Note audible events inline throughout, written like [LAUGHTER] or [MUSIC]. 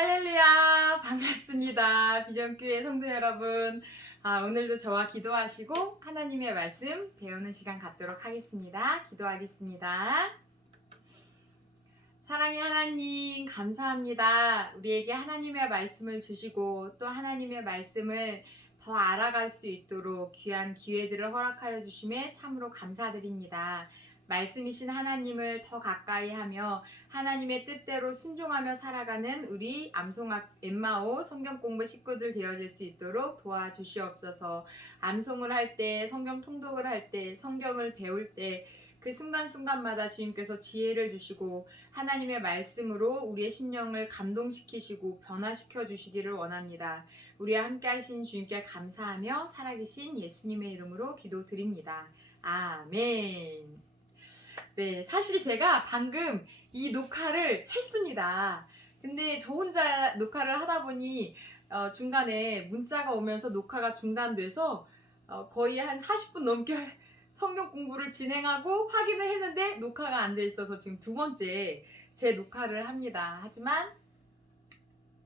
할렐루야. 반갑습니다. 비전교회 성도 여러분. 아, 오늘도 저와 기도하시고 하나님의 말씀 배우는 시간 갖도록 하겠습니다. 기도하겠습니다. 사랑의 하나님 감사합니다. 우리에게 하나님의 말씀을 주시고 또 하나님의 말씀을 더 알아갈 수 있도록 귀한 기회들을 허락하여 주심에 참으로 감사드립니다 말씀이신 하나님을 더 가까이 하며 하나님의 뜻대로 순종하며 살아가는 우리 암송학 엠마오 성경 공부 식구들 되어질 수 있도록 도와주시옵소서. 암송을 할 때, 성경 통독을 할 때, 성경을 배울 때, 그 순간순간마다 주님께서 지혜를 주시고 하나님의 말씀으로 우리의 심령을 감동시키시고 변화시켜 주시기를 원합니다. 우리와 함께 하신 주님께 감사하며 살아계신 예수님의 이름으로 기도드립니다. 아멘. 네, 사실 제가 방금 이 녹화를 했습니다. 근데 저 혼자 녹화를 하다 보니 어, 중간에 문자가 오면서 녹화가 중단돼서 어, 거의 한 40분 넘게 [LAUGHS] 성경 공부를 진행하고 확인을 했는데 녹화가 안 돼 있어서 지금 두 번째 제 녹화를 합니다. 하지만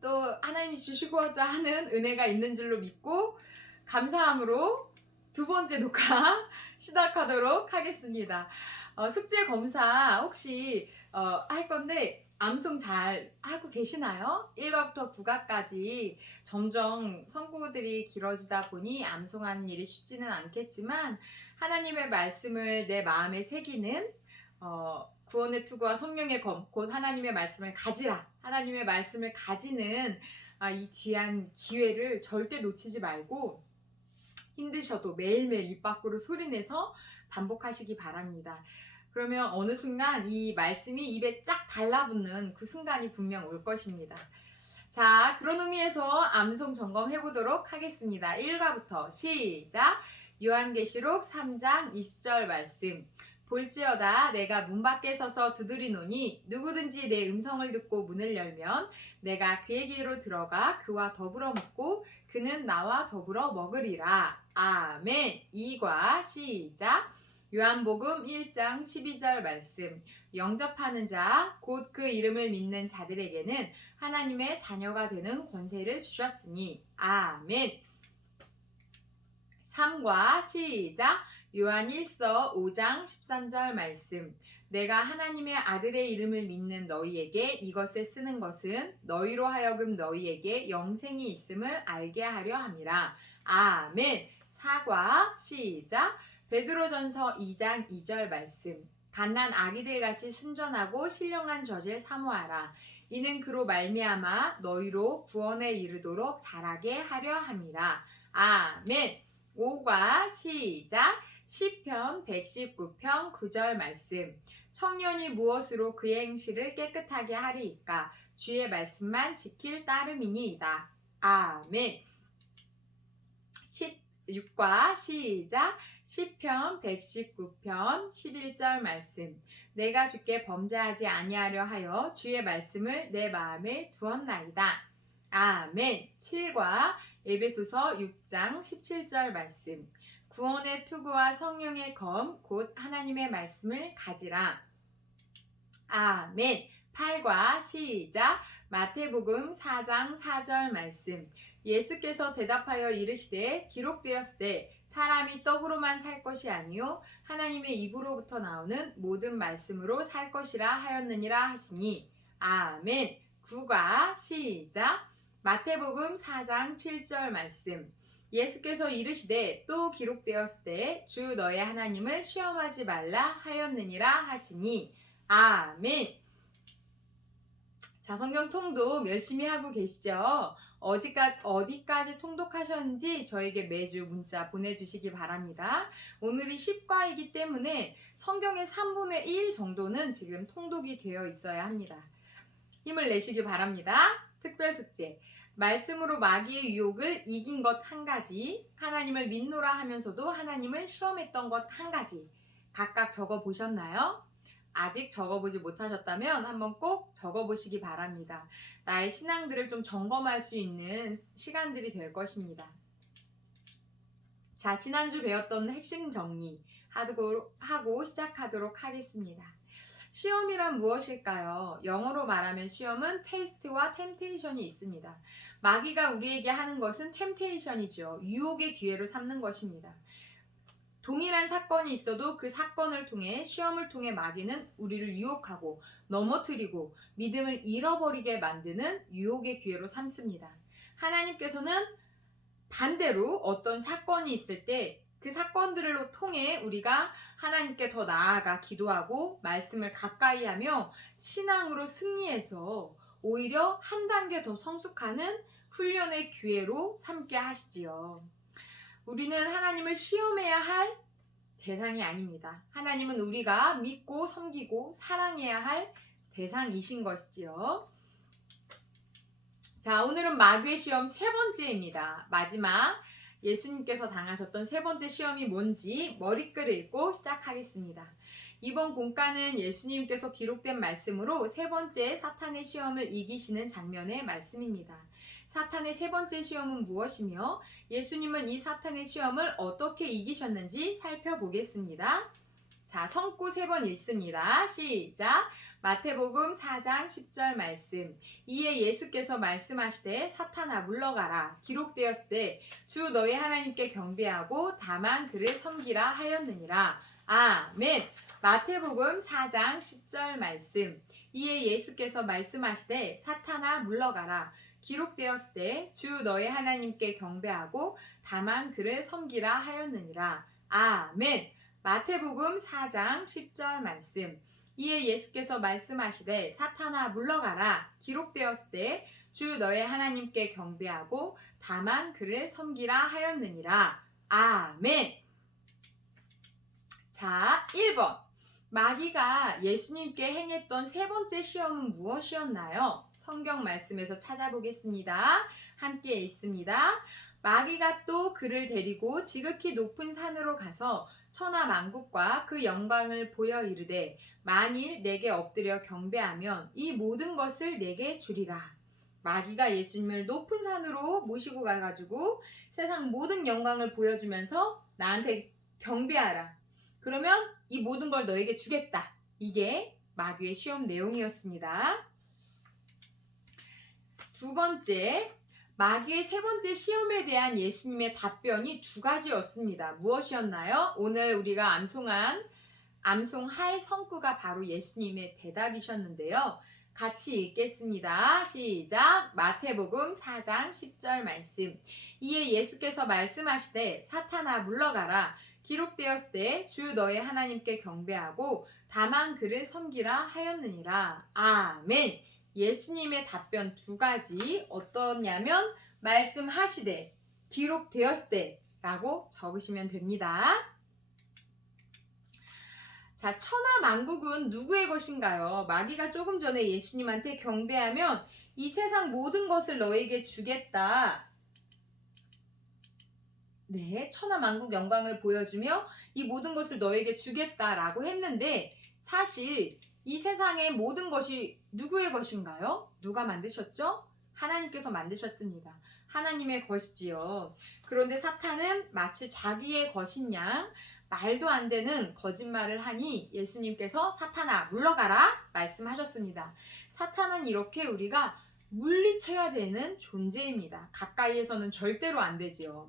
또 하나님이 주시고자 하는 은혜가 있는 줄로 믿고 감사함으로 두 번째 녹화 [LAUGHS] 시작하도록 하겠습니다. 어, 숙제 검사 혹시 어, 할 건데 암송 잘 하고 계시나요? 1과부터 9과까지 점점 선구들이 길어지다 보니 암송하는 일이 쉽지는 않겠지만 하나님의 말씀을 내 마음에 새기는 어, 구원의 투구와 성령의 검, 곧 하나님의 말씀을 가지라. 하나님의 말씀을 가지는 아, 이 귀한 기회를 절대 놓치지 말고 힘드셔도 매일매일 입 밖으로 소리내서 반복하시기 바랍니다. 그러면 어느 순간 이 말씀이 입에 쫙 달라붙는 그 순간이 분명 올 것입니다. 자, 그런 의미에서 암송 점검해 보도록 하겠습니다. 1과부터 시작. 요한계시록 3장 20절 말씀. 볼지어다 내가 문 밖에 서서 두드리노니 누구든지 내 음성을 듣고 문을 열면 내가 그에게로 들어가 그와 더불어 먹고 그는 나와 더불어 먹으리라. 아멘. 2과 시작. 요한복음 1장 12절 말씀. 영접하는 자, 곧 그 이름을 믿는 자들에게는 하나님의 자녀가 되는 권세를 주셨으니. 아멘. 3과 시작. 요한 1서 5장 13절 말씀. 내가 하나님의 아들의 이름을 믿는 너희에게 이것을 쓰는 것은 너희로 하여금 너희에게 영생이 있음을 알게 하려 함이라. 아멘. 4과 시작. 베드로전서 2장 2절 말씀. 갓난 아기들 같이 순전하고 신령한 젖을 사모하라. 이는 그로 말미암아 너희로 구원에 이르도록 자라게 하려 함이라. 아멘. 5과 시작. 시편 119편 9절 말씀. 청년이 무엇으로 그의 행실을 깨끗하게 하리이까? 주의 말씀만 지킬 따름이니이다. 아멘. 16과 시작. 시편 119편 11절 말씀. 내가 주께 범죄하지 아니하려 하여 주의 말씀을 내 마음에 두었나이다. 아멘. 7과 에베소서 6장 17절 말씀. 구원의 투구와 성령의 검, 곧 하나님의 말씀을 가지라. 아멘. 8과 시작. 마태복음 4장 4절 말씀. 예수께서 대답하여 이르시되 기록되었을 때 사람이 떡으로만 살 것이 아니요 하나님의 입으로부터 나오는 모든 말씀으로 살 것이라 하였느니라 하시니 아멘. 9과 시작. 마태복음 4장 7절 말씀. 예수께서 이르시되 또 기록되었을 때 주 너의 하나님을 시험하지 말라 하였느니라 하시니 아멘. 자, 성경 통독 열심히 하고 계시죠? 어디까지, 어디까지 통독하셨는지 저에게 매주 문자 보내주시기 바랍니다. 오늘이 10과이기 때문에 성경의 3분의 1 정도는 지금 통독이 되어 있어야 합니다. 힘을 내시기 바랍니다. 특별 숙제. 말씀으로 마귀의 유혹을 이긴 것 한 가지, 하나님을 믿노라 하면서도 하나님을 시험했던 것 한 가지, 각각 적어 보셨나요? 아직 적어보지 못하셨다면 한번 꼭 적어보시기 바랍니다. 나의 신앙들을 좀 점검할 수 있는 시간들이 될 것입니다. 자, 지난주 배웠던 핵심 정리 하고 시작하도록 하겠습니다. 시험이란 무엇일까요? 영어로 말하면 시험은 테스트와 템테이션이 있습니다. 마귀가 우리에게 하는 것은 템테이션이죠. 유혹의 기회로 삼는 것입니다. 동일한 사건이 있어도 그 사건을 통해 시험을 통해 마귀는 우리를 유혹하고 넘어뜨리고 믿음을 잃어버리게 만드는 유혹의 기회로 삼습니다. 하나님께서는 반대로 어떤 사건이 있을 때 그 사건들을 통해 우리가 하나님께 더 나아가 기도하고 말씀을 가까이 하며 신앙으로 승리해서 오히려 한 단계 더 성숙하는 훈련의 기회로 삼게 하시지요. 우리는 하나님을 시험해야 할 대상이 아닙니다. 하나님은 우리가 믿고 섬기고 사랑해야 할 대상이신 것이지요. 자, 오늘은 마귀의 시험 세 번째입니다. 마지막 예수님께서 당하셨던 세 번째 시험이 뭔지 머리글을 읽고 시작하겠습니다. 이번 공과는 예수님께서 기록된 말씀으로 세 번째 사탄의 시험을 이기시는 장면의 말씀입니다. 사탄의 세 번째 시험은 무엇이며 예수님은 이 사탄의 시험을 어떻게 이기셨는지 살펴보겠습니다. 자, 성구 세 번 읽습니다. 시작. 마태복음 4장 10절 말씀. 이에 예수께서 말씀하시되 사탄아 물러가라. 기록되었을 때주 너희 하나님께 경배하고 다만 그를 섬기라 하였느니라. 아멘. 마태복음 4장 10절 말씀. 이에 예수께서 말씀하시되 사탄아 물러가라. 기록되었을 때 주 너희 하나님께 경배하고 다만 그를 섬기라 하였느니라. 아멘. 마태복음 4장 10절 말씀. 이에 예수께서 말씀하시되 사탄아 물러가라. 기록되었을 때 주 너의 하나님께 경배하고 다만 그를 섬기라 하였느니라. 아멘. 자, 1번. 마귀가 예수님께 행했던 세 번째 시험은 무엇이었나요? 성경 말씀에서 찾아보겠습니다. 함께 읽습니다. 마귀가 또 그를 데리고 지극히 높은 산으로 가서 천하 만국과 그 영광을 보여 이르되 만일 내게 엎드려 경배하면 이 모든 것을 내게 주리라. 마귀가 예수님을 높은 산으로 모시고 가가지고 세상 모든 영광을 보여주면서 나한테 경배하라. 그러면 이 모든 걸 너에게 주겠다. 이게 마귀의 시험 내용이었습니다. 두 번째, 마귀의 세 번째 시험에 대한 예수님의 답변이 두 가지였습니다. 무엇이었나요? 오늘 우리가 암송한 암송할 성구가 바로 예수님의 대답이셨는데요. 같이 읽겠습니다. 시작. 마태복음 4장 10절 말씀. 이에 예수께서 말씀하시되 사탄아 물러가라. 기록되었을 때 주 너의 하나님께 경배하고 다만 그를 섬기라 하였느니라. 아멘. 예수님의 답변 두 가지 어떠냐면 말씀하시되 기록되었을 때라고 적으시면 됩니다. 자, 천하 만국은 누구의 것인가요? 마귀가 조금 전에 예수님한테 경배하면 이 세상 모든 것을 너에게 주겠다. 네, 천하 만국 영광을 보여주며 이 모든 것을 너에게 주겠다라고 했는데 사실 이 세상의 모든 것이 누구의 것인가요? 누가 만드셨죠? 하나님께서 만드셨습니다. 하나님의 것이지요. 그런데 사탄은 마치 자기의 것인 양 말도 안 되는 거짓말을 하니 예수님께서 사탄아 물러가라 말씀하셨습니다. 사탄은 이렇게 우리가 물리쳐야 되는 존재입니다. 가까이에서는 절대로 안 되지요.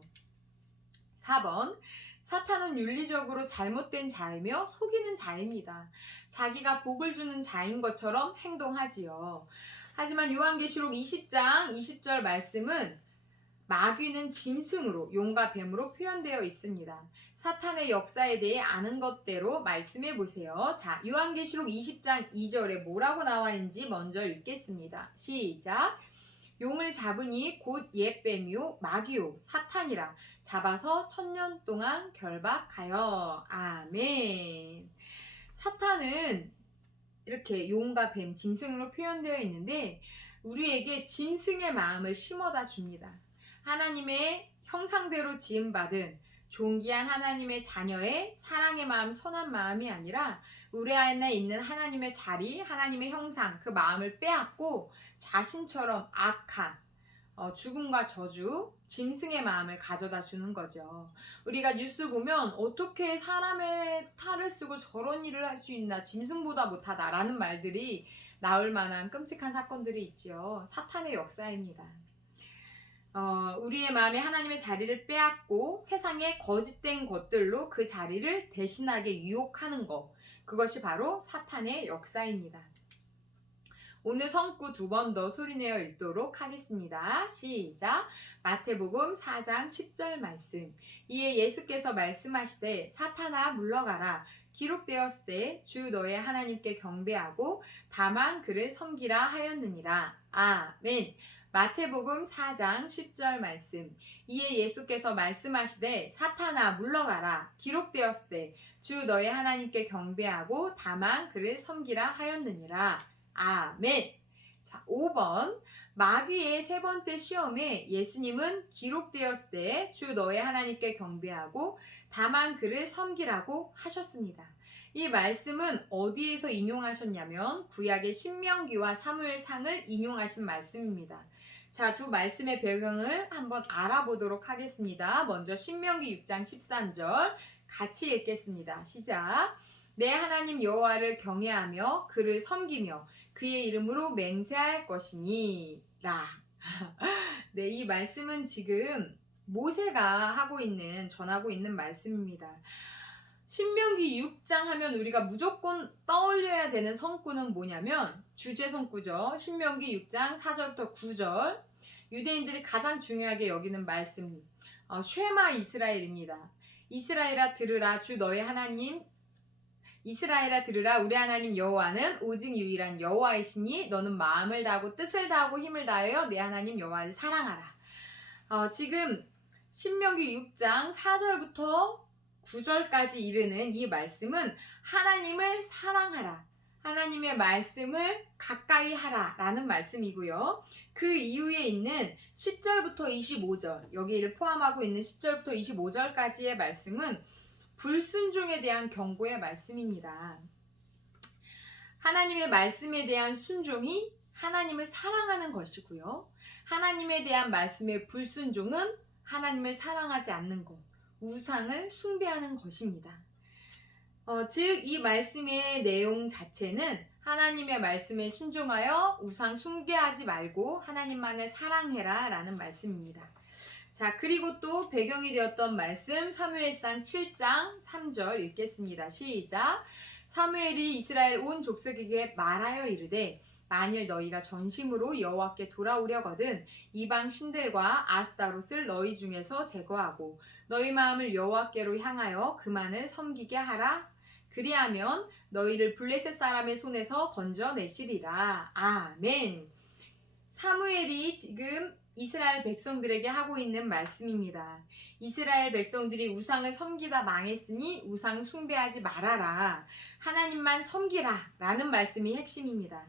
4번 사탄은 윤리적으로 잘못된 자이며 속이는 자입니다. 자기가 복을 주는 자인 것처럼 행동하지요. 하지만 요한계시록 20장 20절 말씀은 마귀는 짐승으로 용과 뱀으로 표현되어 있습니다. 사탄의 역사에 대해 아는 것대로 말씀해 보세요. 자, 요한계시록 20장 2절에 뭐라고 나와 있는지 먼저 읽겠습니다. 시작. 용을 잡으니 곧 옛뱀이요 마귀요 사탄이라 잡아서 천년 동안 결박하여 아멘. 사탄은 이렇게 용과 뱀, 짐승으로 표현되어 있는데 우리에게 짐승의 마음을 심어다 줍니다. 하나님의 형상대로 지음받은 존귀한 하나님의 자녀의 사랑의 마음, 선한 마음이 아니라 우리 안에 있는 하나님의 자리, 하나님의 형상, 그 마음을 빼앗고 자신처럼 악한 어, 죽음과 저주, 짐승의 마음을 가져다 주는 거죠. 우리가 뉴스 보면 어떻게 사람의 탈을 쓰고 저런 일을 할 수 있나, 짐승보다 못하다라는 말들이 나올 만한 끔찍한 사건들이 있지요. 사탄의 역사입니다. 어, 우리의 마음에 하나님의 자리를 빼앗고 세상의 거짓된 것들로 그 자리를 대신하게 유혹하는 것. 그것이 바로 사탄의 역사입니다. 오늘 성구 두 번 더 소리내어 읽도록 하겠습니다. 시작. 마태복음 4장 10절 말씀. 이에 예수께서 말씀하시되 사탄아 물러가라. 기록되었을 때 주 너의 하나님께 경배하고 다만 그를 섬기라 하였느니라. 아멘. 마태복음 4장 10절 말씀. 이에 예수께서 말씀하시되 사탄아 물러가라. 기록되었을 때주 너의 하나님께 경배하고 다만 그를 섬기라 하였느니라. 아멘. 자, 5번. 마귀의 세 번째 시험에 예수님은 기록되었을 때 주 너의 하나님께 경배하고 다만 그를 섬기라고 하셨습니다. 이 말씀은 어디에서 인용하셨냐면 구약의 신명기와 사무엘상을 인용하신 말씀입니다. 자, 두 말씀의 배경을 한번 알아보도록 하겠습니다. 먼저 신명기 6장 13절 같이 읽겠습니다. 시작. 내 하나님 여호와를 경외하며 그를 섬기며 그의 이름으로 맹세할 것이니라. [LAUGHS] 네, 이 말씀은 지금 모세가 하고 있는 전하고 있는 말씀입니다. 신명기 6장 하면 우리가 무조건 떠올려야 되는 성구는 뭐냐면 주제 성구죠. 신명기 6장 4절부터 9절. 유대인들이 가장 중요하게 여기는 말씀. 어, 쉐마 이스라엘입니다. 이스라엘아 들으라 주 너의 하나님 이스라엘아 들으라 우리 하나님 여호와는 오직 유일한 여호와이시니 너는 마음을 다하고 뜻을 다하고 힘을 다하여 내 하나님 여호와를 사랑하라. 어, 지금 신명기 6장 4절부터 9절까지 이르는 이 말씀은 하나님을 사랑하라. 하나님의 말씀을 가까이 하라 라는 말씀이고요. 그 이후에 있는 10절부터 25절, 여기를 포함하고 있는 10절부터 25절까지의 말씀은 불순종에 대한 경고의 말씀입니다. 하나님의 말씀에 대한 순종이 하나님을 사랑하는 것이고요. 하나님에 대한 말씀의 불순종은 하나님을 사랑하지 않는 것, 우상을 숭배하는 것입니다. 어, 즉, 이 말씀의 내용 자체는 하나님의 말씀에 순종하여 우상 숭배하지 말고 하나님만을 사랑해라 라는 말씀입니다. 자, 그리고 또 배경이 되었던 말씀 사무엘상 7장 3절 읽겠습니다. 시작. 사무엘이 이스라엘 온 족속에게 말하여 이르되 만일 너희가 전심으로 여호와께 돌아오려거든 이방 신들과 아스타롯을 너희 중에서 제거하고 너희 마음을 여호와께로 향하여 그만을 섬기게 하라 그리하면 너희를 블레셋 사람의 손에서 건져내시리라 아멘 사무엘이 지금 이스라엘 백성들에게 하고 있는 말씀입니다. 이스라엘 백성들이 우상을 섬기다 망했으니 우상 숭배하지 말아라. 하나님만 섬기라. 라는 말씀이 핵심입니다.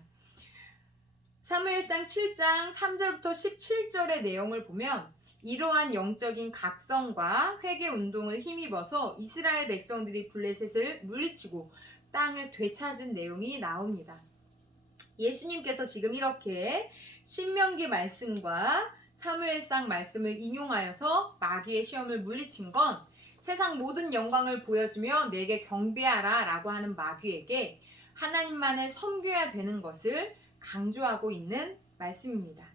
사무엘상 7장 3절부터 17절의 내용을 보면 이러한 영적인 각성과 회개 운동을 힘입어서 이스라엘 백성들이 블레셋을 물리치고 땅을 되찾은 내용이 나옵니다. 예수님께서 지금 이렇게 신명기 말씀과 사무엘상 말씀을 인용하여서 마귀의 시험을 물리친 건 세상 모든 영광을 보여주며 내게 경배하라 라고 하는 마귀에게 하나님만을 섬겨야 되는 것을 강조하고 있는 말씀입니다.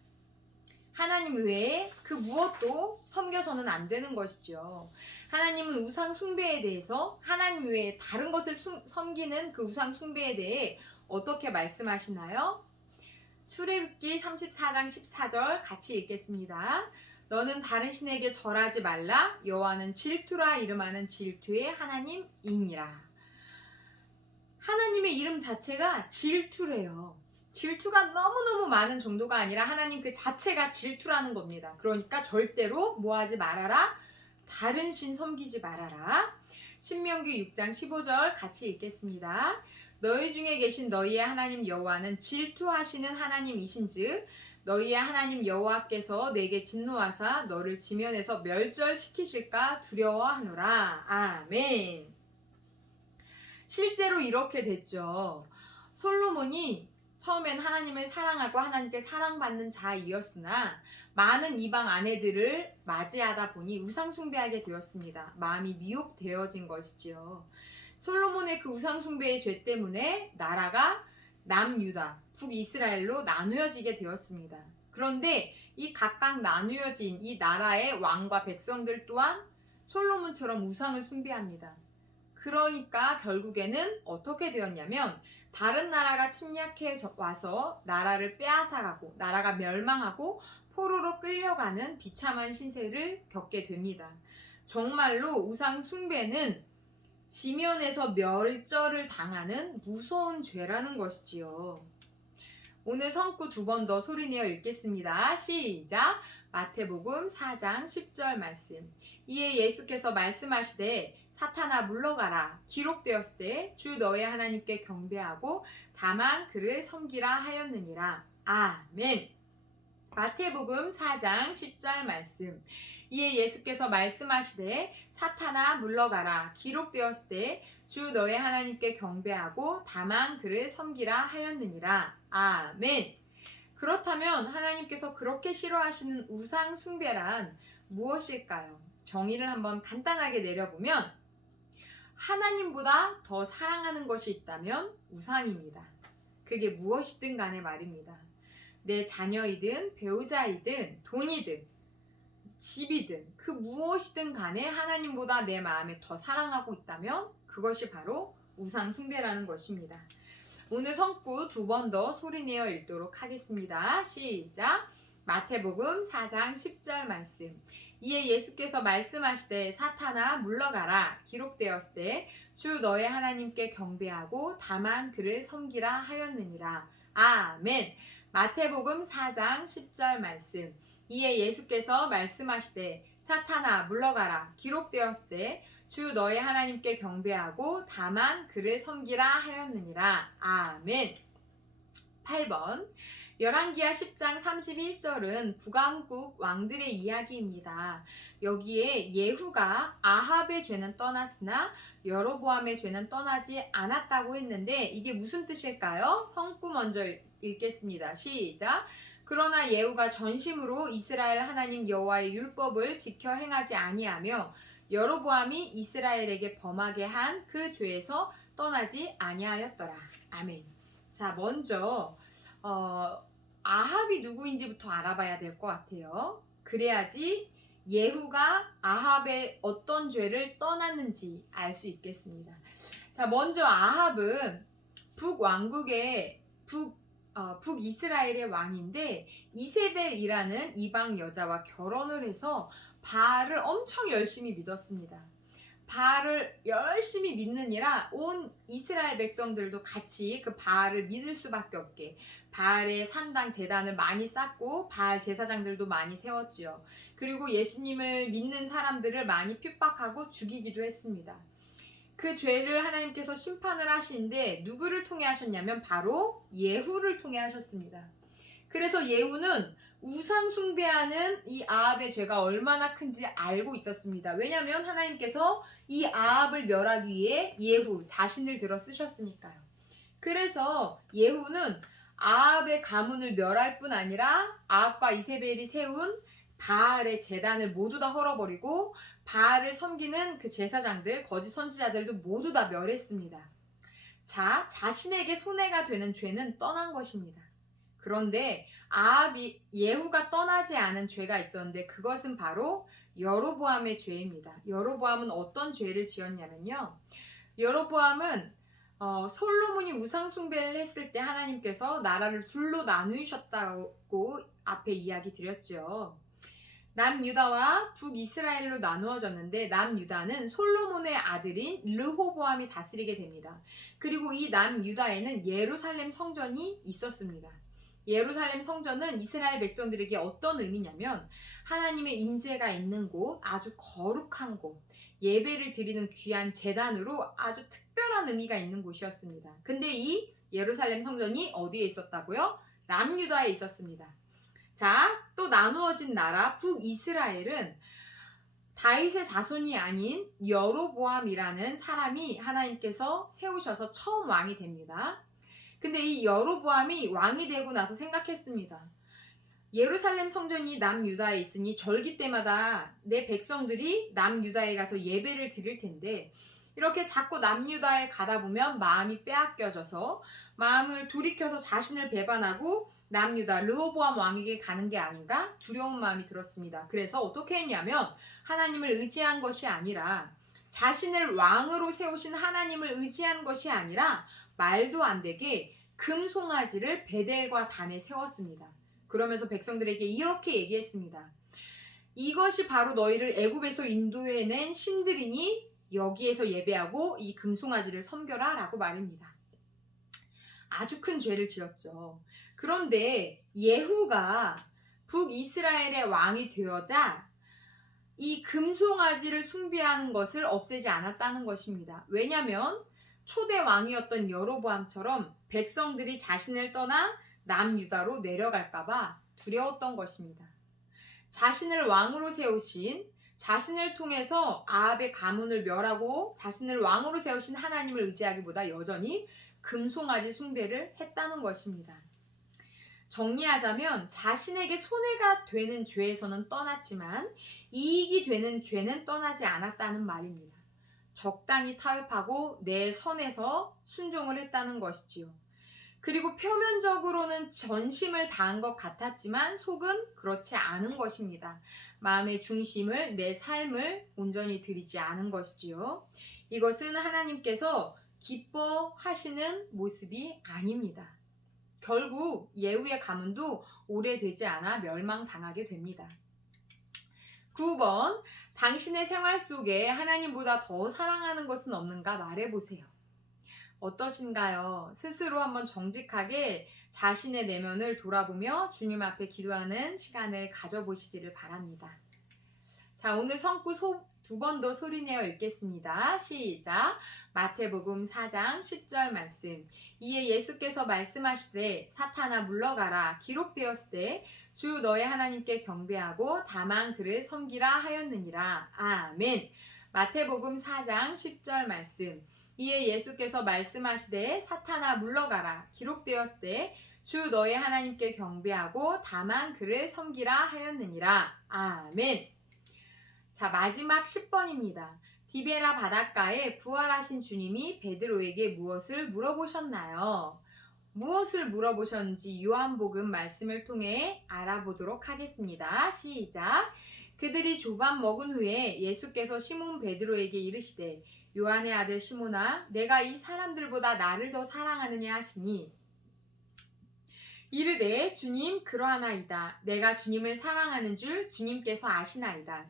하나님 외에 그 무엇도 섬겨서는 안 되는 것이죠. 하나님은 우상 숭배에 대해서 하나님 외에 다른 것을 섬기는 그 우상 숭배에 대해 어떻게 말씀하시나요? 출애굽기 34장 14절 같이 읽겠습니다. 너는 다른 신에게 절하지 말라 여호와는 질투라 이름하는 질투의 하나님이니라. 하나님의 이름 자체가 질투래요. 질투가 너무너무 많은 정도가 아니라 하나님 그 자체가 질투라는 겁니다. 그러니까 절대로 뭐 하지 말아라? 다른 신 섬기지 말아라. 신명기 6장 15절 같이 읽겠습니다. 너희 중에 계신 너희의 하나님 여호와는 질투하시는 하나님이신즉 너희의 하나님 여호와께서 내게 진노하사 너를 지면에서 멸절시키실까 두려워하노라. 아멘. 실제로 이렇게 됐죠. 솔로몬이 처음엔 하나님을 사랑하고 하나님께 사랑받는 자이었으나 많은 이방 아내들을 맞이하다 보니 우상숭배하게 되었습니다. 마음이 미혹되어진 것이지요. 솔로몬의 그 우상숭배의 죄 때문에 나라가 남유다, 북이스라엘로 나누어지게 되었습니다. 그런데 이 각각 나누어진 이 나라의 왕과 백성들 또한 솔로몬처럼 우상을 숭배합니다. 그러니까 결국에는 어떻게 되었냐면 다른 나라가 침략해 와서 나라를 빼앗아가고 나라가 멸망하고 포로로 끌려가는 비참한 신세를 겪게 됩니다. 정말로 우상 숭배는 지면에서 멸절을 당하는 무서운 죄라는 것이지요. 오늘 성구 두 번 더 소리내어 읽겠습니다. 시작. 마태복음 4장 10절 말씀. 이에 예수께서 말씀하시되 사탄아 물러가라 기록되었을 때 주 너의 하나님께 경배하고 다만 그를 섬기라 하였느니라. 아멘. 마태복음 4장 10절 말씀. 이에 예수께서 말씀하시되 사탄아 물러가라 기록되었을 때 주 너의 하나님께 경배하고 다만 그를 섬기라 하였느니라. 아멘. 그렇다면 하나님께서 그렇게 싫어하시는 우상 숭배란 무엇일까요? 정의를 한번 간단하게 내려보면 하나님보다 더 사랑하는 것이 있다면 우상입니다. 그게 무엇이든 간에 말입니다. 내 자녀이든 배우자이든 돈이든 집이든 그 무엇이든 간에 하나님보다 내 마음에 더 사랑하고 있다면 그것이 바로 우상 숭배라는 것입니다. 오늘 성구 두 번 더 소리내어 읽도록 하겠습니다. 시작. 마태복음 4장 10절 말씀. 이에 예수께서 말씀하시되 사탄아 물러가라 기록되었을 때주 너의 하나님께 경배하고 다만 그를 섬기라 하였느니라. 아멘. 마태복음 4장 10절 말씀. 이에 예수께서 말씀하시되 사탄아 물러가라 기록되었을 때 주 너의 하나님께 경배하고 다만 그를 섬기라 하였느니라. 아멘. 8번 열왕기하 10장 31절은 북왕국 왕들의 이야기입니다. 여기에 예후가 아합의 죄는 떠났으나 여로보암의 죄는 떠나지 않았다고 했는데 이게 무슨 뜻일까요? 성구 먼저 읽겠습니다. 시작. 그러나 예후가 전심으로 이스라엘 하나님 여호와의 율법을 지켜 행하지 아니하며 여로보암이 이스라엘에게 범하게 한 그 죄에서 떠나지 아니하였더라. 아멘. 자, 먼저 어, 아합이 누구인지부터 알아봐야 될 것 같아요. 그래야지 예후가 아합의 어떤 죄를 떠났는지 알 수 있겠습니다. 자, 먼저 아합은 북왕국의 북 어, 북이스라엘의 왕인데 이세벨이라는 이방 여자와 결혼을 해서 바알을 엄청 열심히 믿었습니다. 바알을 열심히 믿느니라 온 이스라엘 백성들도 같이 그 바알을 믿을 수밖에 없게 바알의 산당 재단을 많이 쌓고 바알 제사장들도 많이 세웠지요. 그리고 예수님을 믿는 사람들을 많이 핍박하고 죽이기도 했습니다. 그 죄를 하나님께서 심판을 하시는데 누구를 통해 하셨냐면 바로 예후를 통해 하셨습니다. 그래서 예후는 우상 숭배하는 이 아합의 죄가 얼마나 큰지 알고 있었습니다. 왜냐하면 하나님께서 이 아합을 멸하기 위해 예후 자신을 들어 쓰셨으니까요. 그래서 예후는 아합의 가문을 멸할 뿐 아니라 아합과 이세벨이 세운 바알의 재단을 모두 다 헐어버리고 바알을 섬기는 그 제사장들, 거짓 선지자들도 모두 다 멸했습니다. 자, 자신에게 손해가 되는 죄는 떠난 것입니다. 그런데 아합이 예후가 떠나지 않은 죄가 있었는데 그것은 바로 여로보암의 죄입니다. 여로보암은 어떤 죄를 지었냐면요. 여로보암은 어, 솔로몬이 우상 숭배를 했을 때 하나님께서 나라를 둘로 나누셨다고 앞에 이야기 드렸죠. 남유다와 북이스라엘로 나누어졌는데 남유다는 솔로몬의 아들인 르호보암이 다스리게 됩니다. 그리고 이 남유다에는 예루살렘 성전이 있었습니다. 예루살렘 성전은 이스라엘 백성들에게 어떤 의미냐면 하나님의 임재가 있는 곳, 아주 거룩한 곳, 예배를 드리는 귀한 재단으로 아주 특별한 의미가 있는 곳이었습니다. 근데 이 예루살렘 성전이 어디에 있었다고요? 남유다에 있었습니다. 자, 또 나누어진 나라 북이스라엘은 다윗의 자손이 아닌 여로보암이라는 사람이 하나님께서 세우셔서 처음 왕이 됩니다. 근데 이 여로보암이 왕이 되고 나서 생각했습니다. 예루살렘 성전이 남유다에 있으니 절기 때마다 내 백성들이 남유다에 가서 예배를 드릴 텐데 이렇게 자꾸 남유다에 가다 보면 마음이 빼앗겨져서 마음을 돌이켜서 자신을 배반하고 남유다 르호보암 왕에게 가는 게 아닌가 두려운 마음이 들었습니다. 그래서 어떻게 했냐면 하나님을 의지한 것이 아니라 자신을 왕으로 세우신 하나님을 의지한 것이 아니라 말도 안 되게 금송아지를 베델과 단에 세웠습니다. 그러면서 백성들에게 이렇게 얘기했습니다. 이것이 바로 너희를 애굽에서 인도해낸 신들이니 여기에서 예배하고 이 금송아지를 섬겨라 라고 말입니다. 아주 큰 죄를 지었죠. 그런데 예후가 북이스라엘의 왕이 되어자 이 금송아지를 숭배하는 것을 없애지 않았다는 것입니다. 왜냐하면 초대 왕이었던 여로보암처럼 백성들이 자신을 떠나 남유다로 내려갈까봐 두려웠던 것입니다. 자신을 왕으로 세우신 자신을 통해서 아합의 가문을 멸하고 자신을 왕으로 세우신 하나님을 의지하기보다 여전히 금송아지 숭배를 했다는 것입니다. 정리하자면 자신에게 손해가 되는 죄에서는 떠났지만 이익이 되는 죄는 떠나지 않았다는 말입니다. 적당히 타협하고 내 선에서 순종을 했다는 것이지요. 그리고 표면적으로는 전심을 다한 것 같았지만 속은 그렇지 않은 것입니다. 마음의 중심을 내 삶을 온전히 드리지 않은 것이지요. 이것은 하나님께서 기뻐하시는 모습이 아닙니다. 결국 예후의 가문도 오래되지 않아 멸망당하게 됩니다. 9번 당신의 생활 속에 하나님보다 더 사랑하는 것은 없는가 말해보세요. 어떠신가요? 스스로 한번 정직하게 자신의 내면을 돌아보며 주님 앞에 기도하는 시간을 가져보시기를 바랍니다. 자, 오늘 성구 두 번 더 소리내어 읽겠습니다. 시작. 마태복음 4장 10절 말씀. 이에 예수께서 말씀하시되 사탄아 물러가라 기록되었을 때주 너의 하나님께 경배하고 다만 그를 섬기라 하였느니라. 아멘. 마태복음 4장 10절 말씀. 이에 예수께서 말씀하시되 사탄아 물러가라 기록되었을 때주 너의 하나님께 경배하고 다만 그를 섬기라 하였느니라. 아멘. 자, 마지막 10번입니다. 디베라 바닷가에 부활하신 주님이 베드로에게 무엇을 물어보셨나요? 무엇을 물어보셨는지 요한복음 말씀을 통해 알아보도록 하겠습니다. 시작. 그들이 조반 먹은 후에 예수께서 시몬 베드로에게 이르시되 요한의 아들 시몬아 내가 이 사람들보다 나를 더 사랑하느냐 하시니 이르되 주님 그러하나이다 내가 주님을 사랑하는 줄 주님께서 아시나이다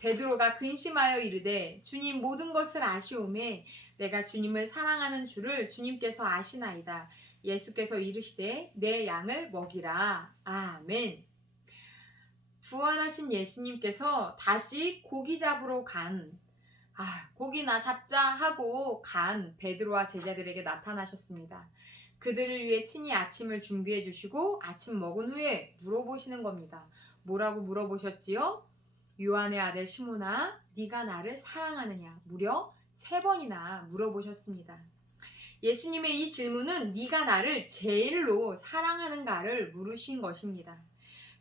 베드로가 근심하여 이르되 주님 모든 것을 아시오매 내가 주님을 사랑하는 줄을 주님께서 아시나이다 예수께서 이르시되 내 양을 먹이라 아멘 부활하신 예수님께서 다시 고기 잡으러 간 아, 고기나 잡자 하고 간 베드로와 제자들에게 나타나셨습니다. 그들을 위해 친히 아침을 준비해 주시고 아침 먹은 후에 물어보시는 겁니다. 뭐라고 물어보셨지요? 요한의 아들 시모나, 네가 나를 사랑하느냐? 무려 세 번이나 물어보셨습니다. 예수님의 이 질문은 네가 나를 제일로 사랑하는가를 물으신 것입니다.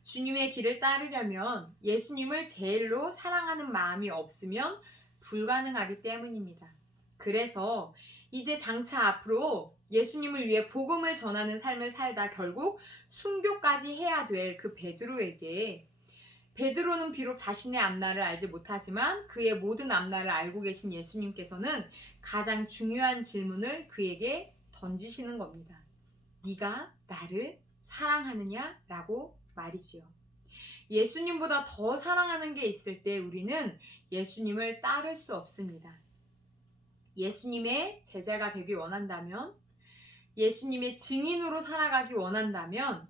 주님의 길을 따르려면 예수님을 제일로 사랑하는 마음이 없으면 불가능하기 때문입니다. 그래서 이제 장차 앞으로 예수님을 위해 복음을 전하는 삶을 살다 결국 순교까지 해야 될 그 베드로에게 베드로는 비록 자신의 앞날을 알지 못하지만 그의 모든 앞날을 알고 계신 예수님께서는 가장 중요한 질문을 그에게 던지시는 겁니다. 네가 나를 사랑하느냐? 라고 말이지요. 예수님보다 더 사랑하는 게 있을 때 우리는 예수님을 따를 수 없습니다. 예수님의 제자가 되기 원한다면, 예수님의 증인으로 살아가기 원한다면,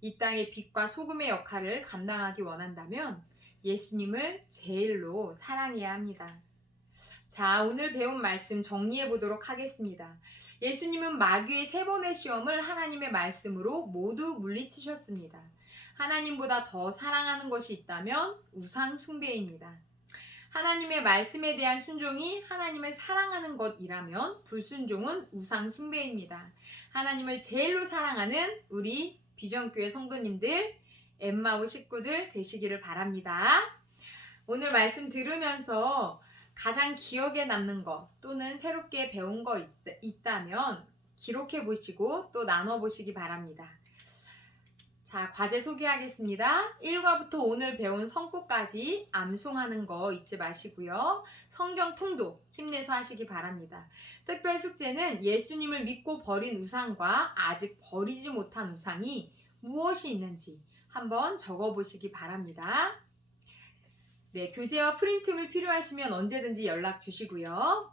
이 땅의 빛과 소금의 역할을 감당하기 원한다면 예수님을 제일로 사랑해야 합니다. 자, 오늘 배운 말씀 정리해 보도록 하겠습니다. 예수님은 마귀의 세 번의 시험을 하나님의 말씀으로 모두 물리치셨습니다. 하나님보다 더 사랑하는 것이 있다면 우상 숭배입니다. 하나님의 말씀에 대한 순종이 하나님을 사랑하는 것이라면 불순종은 우상 숭배입니다. 하나님을 제일로 사랑하는 우리 비전교회 성도님들, 엠마오 식구들 되시기를 바랍니다. 오늘 말씀 들으면서 가장 기억에 남는 것 또는 새롭게 배운 거 있, 있다면 기록해 보시고 또 나눠 보시기 바랍니다. 자, 과제 소개하겠습니다. 1과부터 오늘 배운 성구까지 암송하는 거 잊지 마시고요. 성경 통독 힘내서 하시기 바랍니다. 특별 숙제는 예수님을 믿고 버린 우상과 아직 버리지 못한 우상이 무엇이 있는지 한번 적어 보시기 바랍니다. 네, 교재와 프린트물 필요하시면 언제든지 연락 주시고요.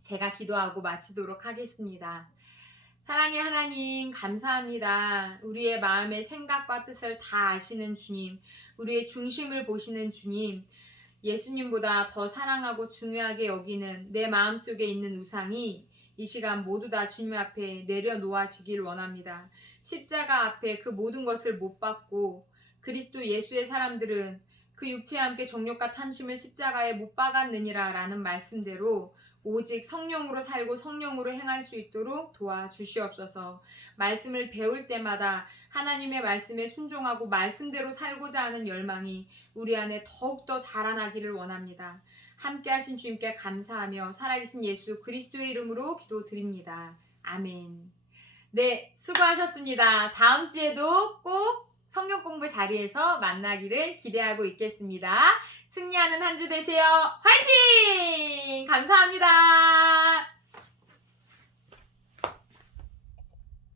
제가 기도하고 마치도록 하겠습니다. 사랑의 하나님, 감사합니다. 우리의 마음의 생각과 뜻을 다 아시는 주님, 우리의 중심을 보시는 주님, 예수님보다 더 사랑하고 중요하게 여기는 내 마음 속에 있는 우상이 이 시간 모두 다 주님 앞에 내려놓아시길 원합니다. 십자가 앞에 그 모든 것을 못 받고 그리스도 예수의 사람들은 그 육체와 함께 정욕과 탐심을 십자가에 못 박았느니라 라는 말씀대로 오직 성령으로 살고 성령으로 행할 수 있도록 도와주시옵소서. 말씀을 배울 때마다 하나님의 말씀에 순종하고 말씀대로 살고자 하는 열망이 우리 안에 더욱더 자라나기를 원합니다. 함께 하신 주님께 감사하며 살아계신 예수 그리스도의 이름으로 기도드립니다. 아멘. 네, 수고하셨습니다. 다음 주에도 꼭 성경 공부 자리에서 만나기를 기대하고 있겠습니다. 승리하는 한 주 되세요. 화이팅! 감사합니다.